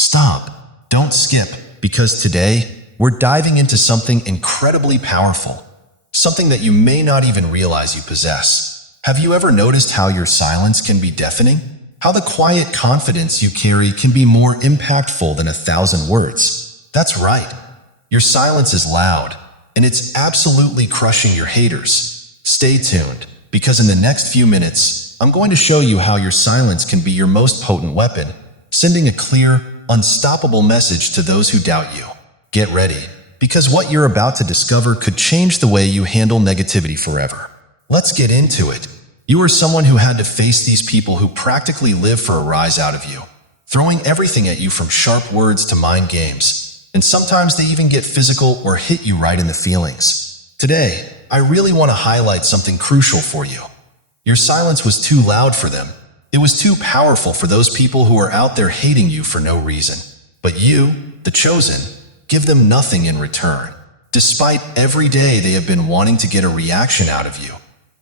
Stop. Don't skip, because today, we're diving into something incredibly powerful. Something that you may not even realize you possess. Have you ever noticed how your silence can be deafening? How the quiet confidence you carry can be more impactful than 1,000 words? That's right. Your silence is loud, and it's absolutely crushing your haters. Stay tuned, because in the next few minutes, I'm going to show you how your silence can be your most potent weapon, sending a clear, unstoppable message to those who doubt you. Get ready, because what you're about to discover could change the way you handle negativity forever. Let's get into it. You are someone who had to face these people who practically live for a rise out of you, throwing everything at you from sharp words to mind games, and sometimes they even get physical or hit you right in the feelings. Today, I really want to highlight something crucial for you. Your silence was too loud for them. It was too powerful for those people who are out there hating you for no reason. But you, the chosen, give them nothing in return. Despite every day they have been wanting to get a reaction out of you.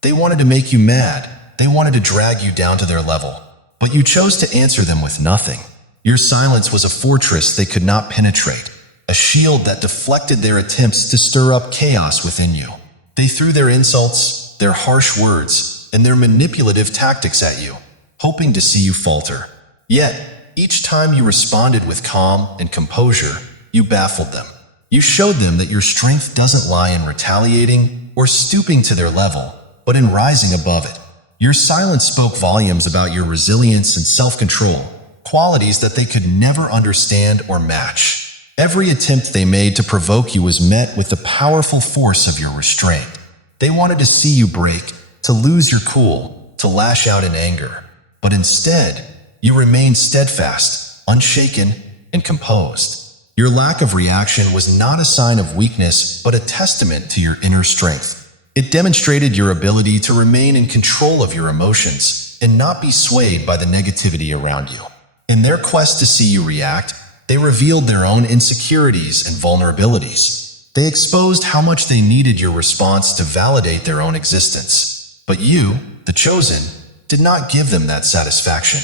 They wanted to make you mad. They wanted to drag you down to their level. But you chose to answer them with nothing. Your silence was a fortress they could not penetrate, a shield that deflected their attempts to stir up chaos within you. They threw their insults, their harsh words, and their manipulative tactics at you, hoping to see you falter. Yet, each time you responded with calm and composure, you baffled them. You showed them that your strength doesn't lie in retaliating or stooping to their level, but in rising above it. Your silence spoke volumes about your resilience and self-control, qualities that they could never understand or match. Every attempt they made to provoke you was met with the powerful force of your restraint. They wanted to see you break, to lose your cool, to lash out in anger. But instead, you remained steadfast, unshaken, and composed. Your lack of reaction was not a sign of weakness, but a testament to your inner strength. It demonstrated your ability to remain in control of your emotions and not be swayed by the negativity around you. In their quest to see you react, they revealed their own insecurities and vulnerabilities. They exposed how much they needed your response to validate their own existence. But you, the chosen, did not give them that satisfaction.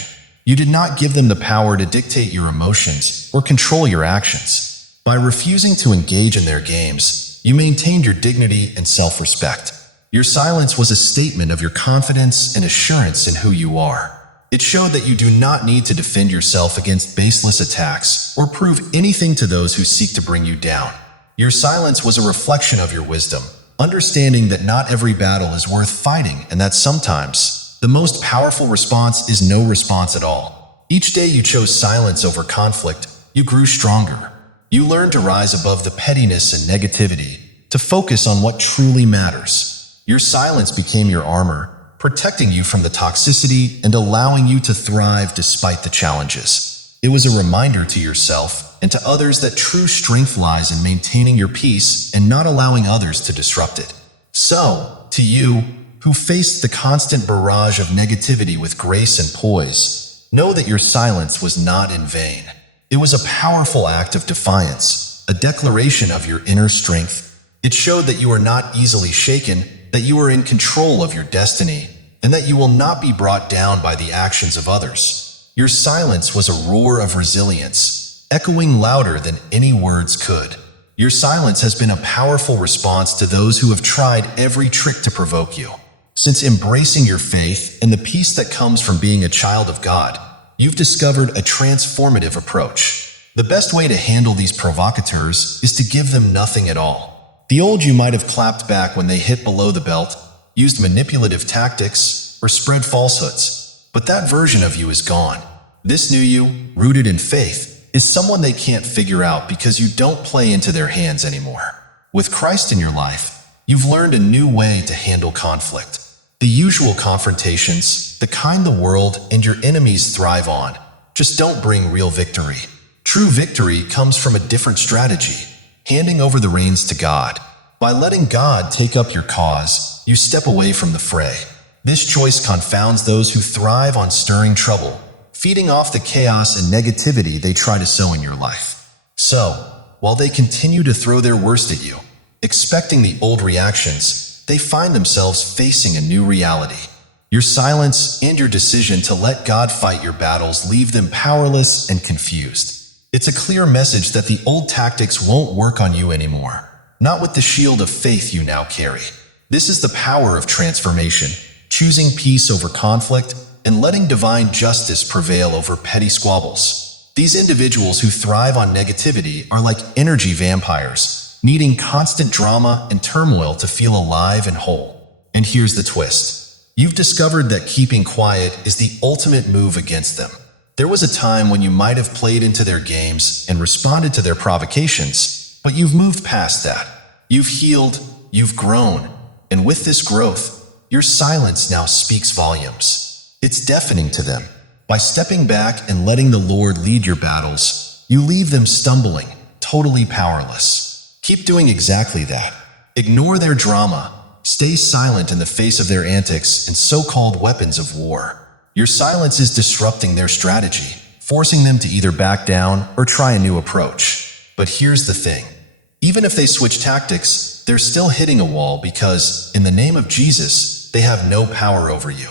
You did not give them the power to dictate your emotions or control your actions. By refusing to engage in their games, you maintained your dignity and self-respect. Your silence was a statement of your confidence and assurance in who you are. It showed that you do not need to defend yourself against baseless attacks or prove anything to those who seek to bring you down. Your silence was a reflection of your wisdom, understanding that not every battle is worth fighting and that sometimes the most powerful response is no response at all. Each day you chose silence over conflict, you grew stronger. You learned to rise above the pettiness and negativity, to focus on what truly matters. Your silence became your armor, protecting you from the toxicity and allowing you to thrive despite the challenges. It was a reminder to yourself and to others that true strength lies in maintaining your peace and not allowing others to disrupt it. So, to you, who faced the constant barrage of negativity with grace and poise, know that your silence was not in vain. It was a powerful act of defiance, a declaration of your inner strength. It showed that you are not easily shaken, that you are in control of your destiny, and that you will not be brought down by the actions of others. Your silence was a roar of resilience, echoing louder than any words could. Your silence has been a powerful response to those who have tried every trick to provoke you. Since embracing your faith and the peace that comes from being a child of God, you've discovered a transformative approach. The best way to handle these provocateurs is to give them nothing at all. The old you might have clapped back when they hit below the belt, used manipulative tactics, or spread falsehoods. But that version of you is gone. This new you, rooted in faith, is someone they can't figure out because you don't play into their hands anymore. With Christ in your life, you've learned a new way to handle conflict. The usual confrontations, the kind the world and your enemies thrive on, just don't bring real victory. True victory comes from a different strategy, handing over the reins to God. By letting God take up your cause, you step away from the fray. This choice confounds those who thrive on stirring trouble, feeding off the chaos and negativity they try to sow in your life. So, while they continue to throw their worst at you, expecting the old reactions, they find themselves facing a new reality. Your silence and your decision to let God fight your battles leave them powerless and confused. It's a clear message that the old tactics won't work on you anymore, not with the shield of faith you now carry. This is the power of transformation, choosing peace over conflict and letting divine justice prevail over petty squabbles. These individuals who thrive on negativity are like energy vampires, needing constant drama and turmoil to feel alive and whole. And here's the twist. You've discovered that keeping quiet is the ultimate move against them. There was a time when you might have played into their games and responded to their provocations, but you've moved past that. You've healed, you've grown, and with this growth, your silence now speaks volumes. It's deafening to them. By stepping back and letting the Lord lead your battles, you leave them stumbling, totally powerless. Keep doing exactly that. Ignore their drama. Stay silent in the face of their antics and so-called weapons of war. Your silence is disrupting their strategy, forcing them to either back down or try a new approach. But here's the thing. Even if they switch tactics, they're still hitting a wall because, in the name of Jesus, they have no power over you.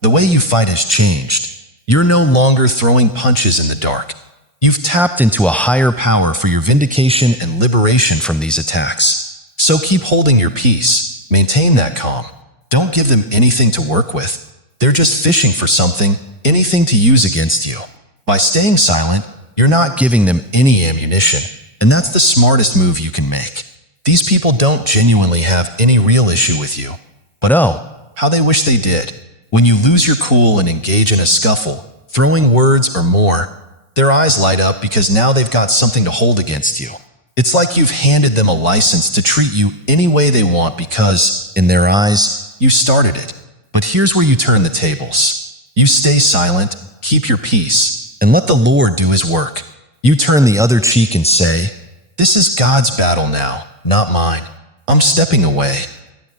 The way you fight has changed. You're no longer throwing punches in the dark. You've tapped into a higher power for your vindication and liberation from these attacks. So keep holding your peace. Maintain that calm. Don't give them anything to work with. They're just fishing for something, anything to use against you. By staying silent, you're not giving them any ammunition, and that's the smartest move you can make. These people don't genuinely have any real issue with you. But oh, how they wish they did. When you lose your cool and engage in a scuffle, throwing words or more, their eyes light up because now they've got something to hold against you. It's like you've handed them a license to treat you any way they want because, in their eyes, you started it. But here's where you turn the tables. You stay silent, keep your peace, and let the Lord do his work. You turn the other cheek and say, "This is God's battle now, not mine. I'm stepping away."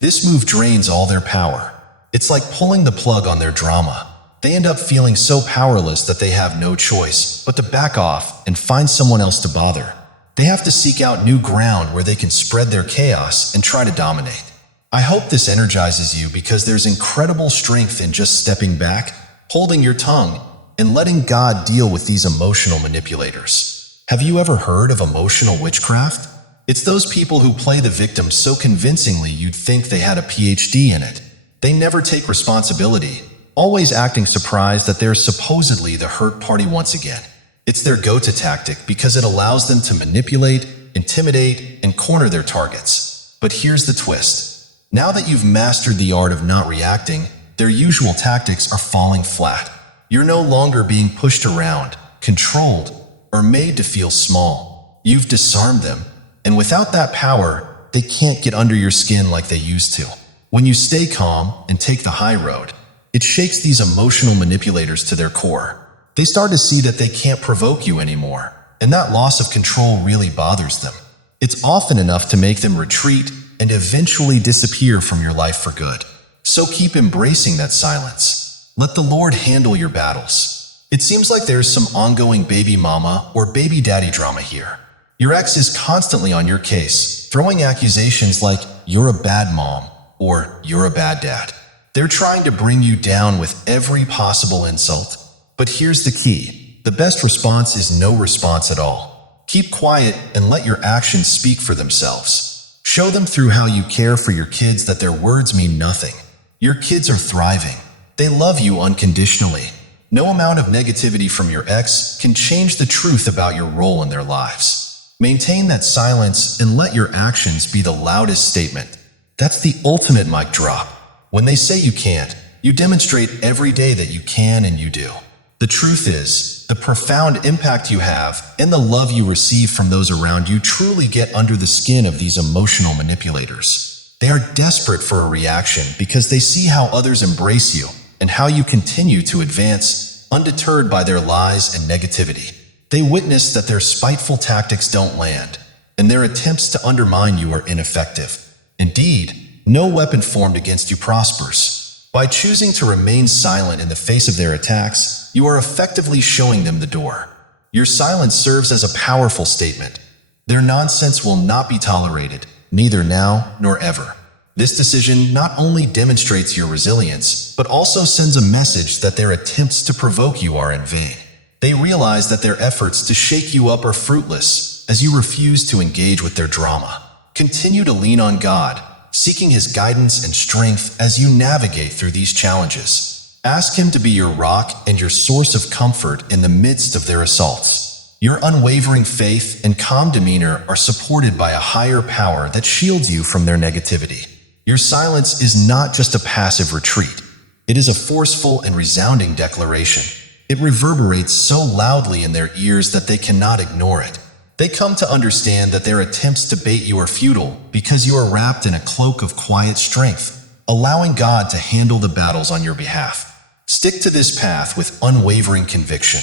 This move drains all their power. It's like pulling the plug on their drama. They end up feeling so powerless that they have no choice but to back off and find someone else to bother. They have to seek out new ground where they can spread their chaos and try to dominate. I hope this energizes you because there's incredible strength in just stepping back, holding your tongue, and letting God deal with these emotional manipulators. Have you ever heard of emotional witchcraft? It's those people who play the victim so convincingly you'd think they had a PhD in it. They never take responsibility, always acting surprised that they're supposedly the hurt party once again. It's their go-to tactic because it allows them to manipulate, intimidate, and corner their targets. But here's the twist. Now that you've mastered the art of not reacting, their usual tactics are falling flat. You're no longer being pushed around, controlled, or made to feel small. You've disarmed them, and without that power, they can't get under your skin like they used to. When you stay calm and take the high road, it shakes these emotional manipulators to their core. They start to see that they can't provoke you anymore, and that loss of control really bothers them. It's often enough to make them retreat and eventually disappear from your life for good. So keep embracing that silence. Let the Lord handle your battles. It seems like there's some ongoing baby mama or baby daddy drama here. Your ex is constantly on your case, throwing accusations like, "You're a bad mom," or "You're a bad dad." They're trying to bring you down with every possible insult. But here's the key. The best response is no response at all. Keep quiet and let your actions speak for themselves. Show them through how you care for your kids that their words mean nothing. Your kids are thriving. They love you unconditionally. No amount of negativity from your ex can change the truth about your role in their lives. Maintain that silence and let your actions be the loudest statement. That's the ultimate mic drop. When they say you can't, you demonstrate every day that you can and you do. The truth is, the profound impact you have and the love you receive from those around you truly get under the skin of these emotional manipulators. They are desperate for a reaction because they see how others embrace you and how you continue to advance, undeterred by their lies and negativity. They witness that their spiteful tactics don't land, and their attempts to undermine you are ineffective. Indeed, no weapon formed against you prospers. By choosing to remain silent in the face of their attacks, you are effectively showing them the door. Your silence serves as a powerful statement. Their nonsense will not be tolerated, neither now nor ever. This decision not only demonstrates your resilience, but also sends a message that their attempts to provoke you are in vain. They realize that their efforts to shake you up are fruitless as you refuse to engage with their drama. Continue to lean on God, seeking His guidance and strength as you navigate through these challenges. Ask Him to be your rock and your source of comfort in the midst of their assaults. Your unwavering faith and calm demeanor are supported by a higher power that shields you from their negativity. Your silence is not just a passive retreat. It is a forceful and resounding declaration. It reverberates so loudly in their ears that they cannot ignore it. They come to understand that their attempts to bait you are futile because you are wrapped in a cloak of quiet strength, allowing God to handle the battles on your behalf. Stick to this path with unwavering conviction.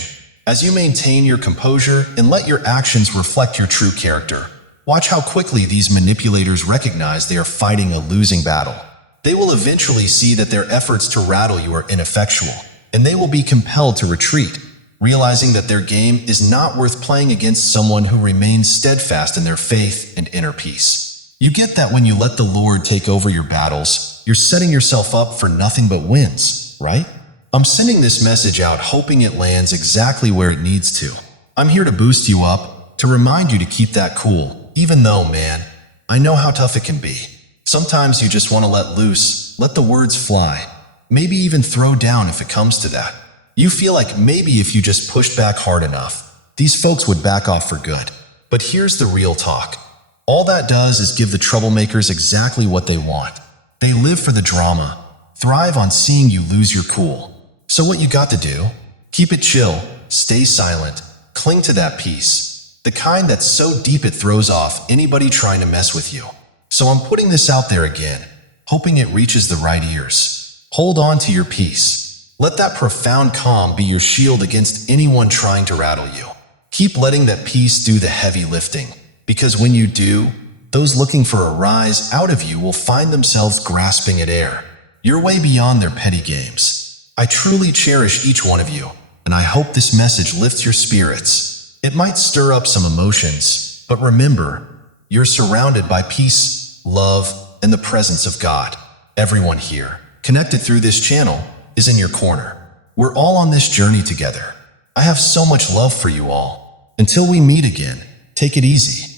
As you maintain your composure and let your actions reflect your true character, watch how quickly these manipulators recognize they are fighting a losing battle. They will eventually see that their efforts to rattle you are ineffectual, and they will be compelled to retreat, realizing that their game is not worth playing against someone who remains steadfast in their faith and inner peace. You get that when you let the Lord take over your battles, you're setting yourself up for nothing but wins, right? I'm sending this message out hoping it lands exactly where it needs to. I'm here to boost you up, to remind you to keep that cool, even though, man, I know how tough it can be. Sometimes you just want to let loose, let the words fly, maybe even throw down if it comes to that. You feel like maybe if you just pushed back hard enough, these folks would back off for good. But here's the real talk. All that does is give the troublemakers exactly what they want. They live for the drama, thrive on seeing you lose your cool. So what you got to do? Keep it chill, stay silent, cling to that peace, the kind that's so deep it throws off anybody trying to mess with you. So I'm putting this out there again, hoping it reaches the right ears. Hold on to your peace. Let that profound calm be your shield against anyone trying to rattle you. Keep letting that peace do the heavy lifting, because when you do, those looking for a rise out of you will find themselves grasping at air. You're way beyond their petty games. I truly cherish each one of you, and I hope this message lifts your spirits. It might stir up some emotions, but remember, you're surrounded by peace, love, and the presence of God. Everyone here, connected through this channel, is in your corner. We're all on this journey together. I have so much love for you all. Until we meet again, take it easy.